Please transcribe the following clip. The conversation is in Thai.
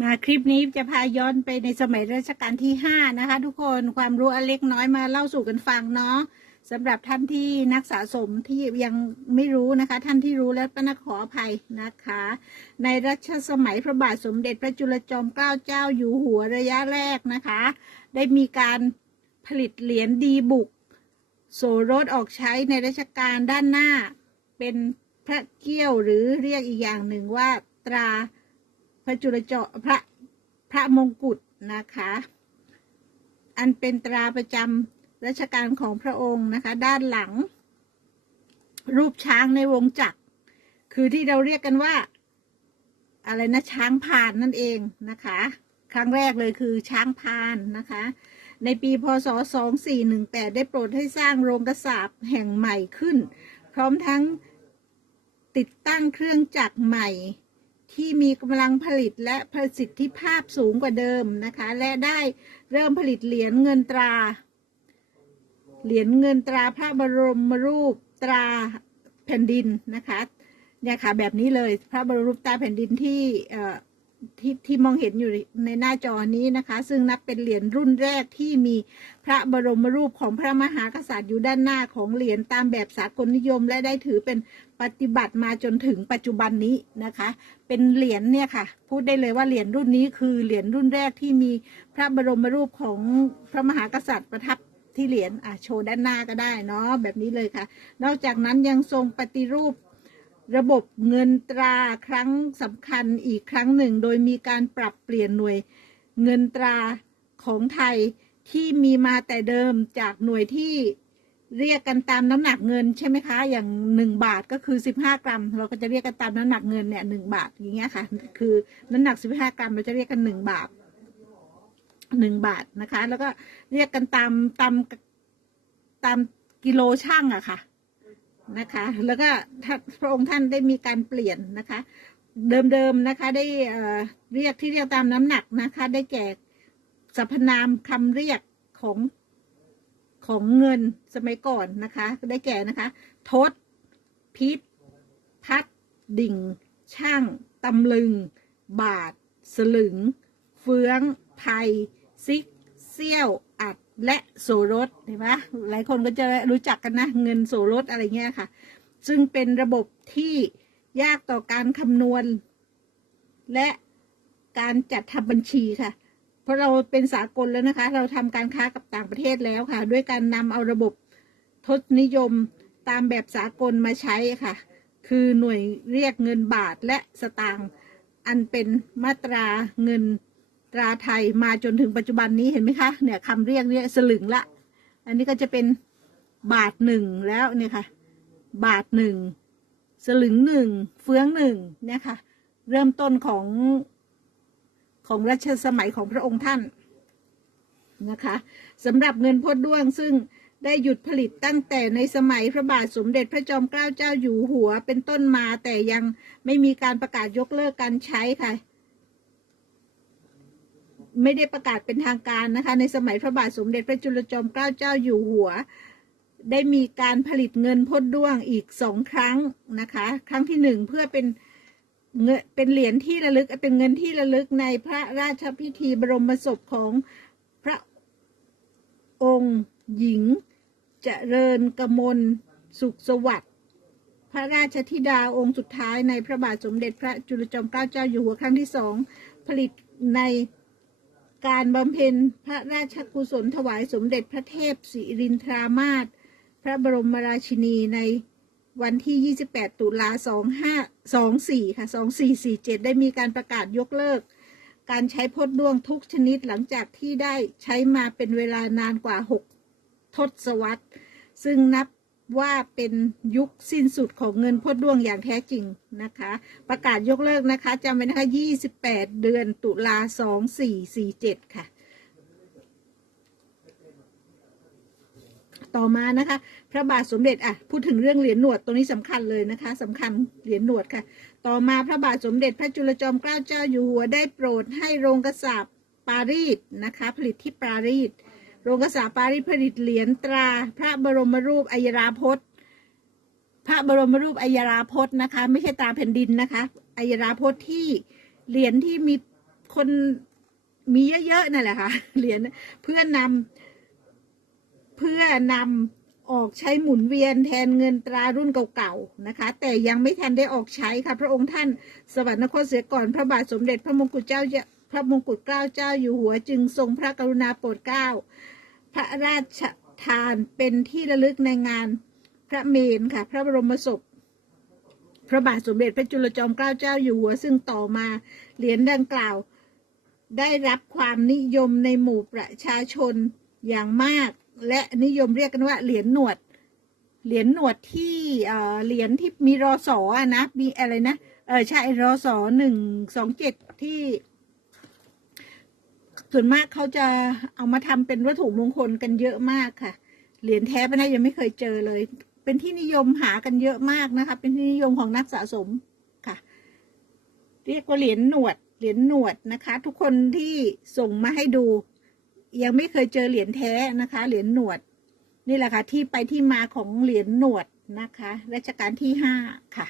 มาคลิปนี้จะพาย้อนไปในสมัยรัชกาลที่ห้านะคะ ทุกคนความรู้อเล็กน้อยมาเล่าสู่กันฟังเนาะสำหรับท่านที่นักสะสมที่ยังไม่รู้นะคะ ท่านที่รู้แล้วก็นักขออภัยนะคะ ในรัชสมัยพระบาทสมเด็จพระจุลจอมเกล้าเจ้าอยู่หัวระยะแรกนะคะ ได้มีการผลิตเหรียญดีบุก โสรถออกใช้ในรัชกาลด้านหน้า เป็นพระเกี้ยวหรือเรียกอีกอย่างหนึ่งว่าตรา พระจุลจอพระพระมงกุฎนะคะ อันเป็นตราประจำรัชกาลของพระองค์นะคะ ด้านหลัง รูปช้างในวงจักร คือที่เราเรียกกันว่า อะไรนะช้างพานนั่นเองนะคะ ครั้งแรกเลยคือช้างพานนะคะ ในปีพศ 2418 ได้โปรดให้สร้างโรงกระสาบแห่งใหม่ขึ้น พร้อมทั้งติดตั้งเครื่องจักรใหม่ ที่มีกำลังผลิตและประสิทธิภาพสูงกว่าเดิมนะคะ และได้เริ่มผลิตเหรียญเงินตรา เหรียญเงินตราพระบรมรูปตราแผ่นดินนะคะเนี่ยค่ะแบบนี้เลยพระบรมรูปตราแผ่นดินที่เอ ที่ที่มองเห็นอยู่ในหน้าจอนี้นะคะ ซึ่งนับเป็นเหรียญรุ่นแรกที่มีพระบรมรูปของพระมหากษัตริย์อยู่ด้านหน้าของเหรียญตามแบบสากลนิยม และได้ถือเป็นปฏิบัติมาจนถึงปัจจุบันนี้นะคะ เป็นเหรียญเนี่ยค่ะ พูดได้เลยว่าเหรียญรุ่นนี้คือเหรียญรุ่นแรกที่มีพระบรมรูปของพระมหากษัตริย์ประทับที่เหรียญอะโชว์ด้านหน้าก็ได้เนาะแบบนี้เลยค่ะ นอกจากนั้นยังทรงปฏิรูป ระบบเงินตราครั้งสำคัญอีกครั้งหนึ่ง โดยมีการปรับเปลี่ยนหน่วยเงินตราของไทยที่มีมาแต่เดิมจากหน่วยที่เรียกกันตามน้ำหนักเงินใช่ไหมคะ อย่างหนึ่งบาทก็คือสิบห้ากรัม เราก็จะเรียกกันตามน้ำหนักเงินเนี่ยหนึ่งบาทอย่างเงี้ยค่ะ คือน้ำหนักสิบห้ากรัมเราจะเรียกกันหนึ่งบาทหนึ่งบาทนะคะ แล้วก็เรียกกันตามตามตามกิโลช่างอะค่ะ นะคะ แล้วก็พระองค์ท่านได้มีการเปลี่ยนนะคะ เดิมๆนะคะได้เอ่อเรียกที่เรียกตามน้ำหนักนะคะ ได้แก่สรรพนามคำเรียกของของเงินสมัยก่อนนะคะ ได้แก่นะคะทศพิษ พัด ดิ่ง ช่างตำลึง บาท สลึง เฟืองไพซิก เซี่ยวอัดและโสรถเห็นไหมหลายคนก็จะรู้จักกันนะ เงินโสรถอะไรเงี้ยค่ะ ซึ่งเป็นระบบที่ยากต่อการคำนวณ และการจัดทำบัญชีค่ะ เพราะเราเป็นสากลแล้วนะคะ เราทำการค้ากับต่างประเทศแล้วค่ะ ด้วยการนำเอาระบบทศนิยมตามแบบสากลมาใช้ค่ะ คือหน่วยเรียกเงินบาทและสตางค์อันเป็นมาตราเงิน ตราไทยมาจนถึงปัจจุบันนี้เห็นไหมคะ เนี่ยคำเรียกเนี่ยสลึงละ อันนี้ก็จะเป็นบาทหนึ่งแล้วเนี่ยค่ะ บาทหนึ่งสลึงหนึ่งเฟืองหนึ่งเนี่ยค่ะ เริ่มต้นของของรัชสมัยของพระองค์ท่านนะคะสำหรับเงินพดด้วงซึ่งได้หยุดผลิตตั้งแต่ในสมัยพระบาทสมเด็จพระจอมเกล้าเจ้าอยู่หัวเป็นต้นมาแต่ยังไม่มีการประกาศยกเลิกการใช้ค่ะ ไม่ได้ประกาศเป็นทางการนะคะ ในสมัยพระบาทสมเด็จพระจุลจอมเกล้าเจ้าอยู่หัว ได้มีการผลิตเงินพดด้วงอีกสองครั้งนะคะ ครั้งที่หนึ่งเพื่อเป็นเงินเป็นเหรียญที่ระลึกเป็นเงินที่ระลึกในพระราชพิธีบรมศพของพระองค์หญิงเจริญกมลสุขสวัสดิ์พระราชธิดาองค์สุดท้ายในพระบาทสมเด็จพระจุลจอมเกล้าเจ้าอยู่หัวครั้งที่สองผลิตใน การบำเพ็ญพระราชกุศลถวายสมเด็จพระเทพสิรินทรามาศพระบรมราชินีในวันที่ 28 ตุลา2524 ค่ะ 2447 ได้มีการประกาศยกเลิก การใช้พดด้วงทุกชนิดหลังจากที่ได้ใช้มาเป็นเวลานานกว่า 6 ทศวรรษ ซึ่งนับ ว่าเป็นยุคสิ้นสุดของเงินพดด้วงอย่างแท้จริงนะคะ ประกาศยกเลิกนะคะจำไว้นะคะ 28 เดือนตุลา 2447 ค่ะ ต่อมานะคะ พระบาทสมเด็จอะพูดถึงเรื่องเหรียญหนวดตรงนี้สำคัญเลยนะคะสำคัญเหรียญหนวดค่ะ ต่อมาพระบาทสมเด็จพระจุลจอมเกล้าเจ้าอยู่หัวได้โปรดให้โรงกระสาบปารีสนะคะ ผลิตที่ปารีส โรงกระสาปารีสผลิตเหรียญตรา พระบรมรูปอัยราพจน์พระบรมรูปอัยราพจน์นะคะ ไม่ใช่ตราแผ่นดินนะคะอัยราพจน์ที่เหรียญที่มีคนมีเยอะๆนั่นแหละค่ะเหรียญเพื่อนำเพื่อนำออกใช้หมุนเวียนแทนเงินตรารุ่นเก่าๆนะคะ แต่ยังไม่ทันได้ออกใช้ค่ะ พระองค์ท่านสวรรคตเสียก่อน พระบาทสมเด็จพระมงกุฎเจ้าพระมงกุฎเกล้าเจ้าอยู่หัวจึงทรงพระกรุณาโปรดเกล้า พระราชทานเป็นที่ระลึกในงานพระเมนค่ะ พระบรมศพ พระบาทสมเด็จพระจุลจอมเกล้าเจ้าอยู่หัว ซึ่งต่อมาเหรียญดังกล่าว ได้รับความนิยมในหมู่ประชาชนอย่างมาก และนิยมเรียกกันว่าเหรียญหนวด เหรียญหนวดที่เอ่อเหรียญที่มีรอสออะนะมีอะไรนะเออใช่รอสอหนึ่งสองเจ็ดที่ ส่วนมากเขาจะเอามาทำเป็นวัตถุมงคลกันเยอะมากค่ะ เหรียญแท้ปะนะยังไม่เคยเจอเลย เป็นที่นิยมหากันเยอะมากนะคะ เป็นที่นิยมของนักสะสมค่ะ เรียกว่าเหรียญหนวด เหรียญหนวดนะคะ ทุกคนที่ส่งมาให้ดู ยังไม่เคยเจอเหรียญแท้นะคะ เหรียญหนวด นี่แหละค่ะที่ไปที่มาของเหรียญหนวดนะคะรัชกาลที่ห้าค่ะ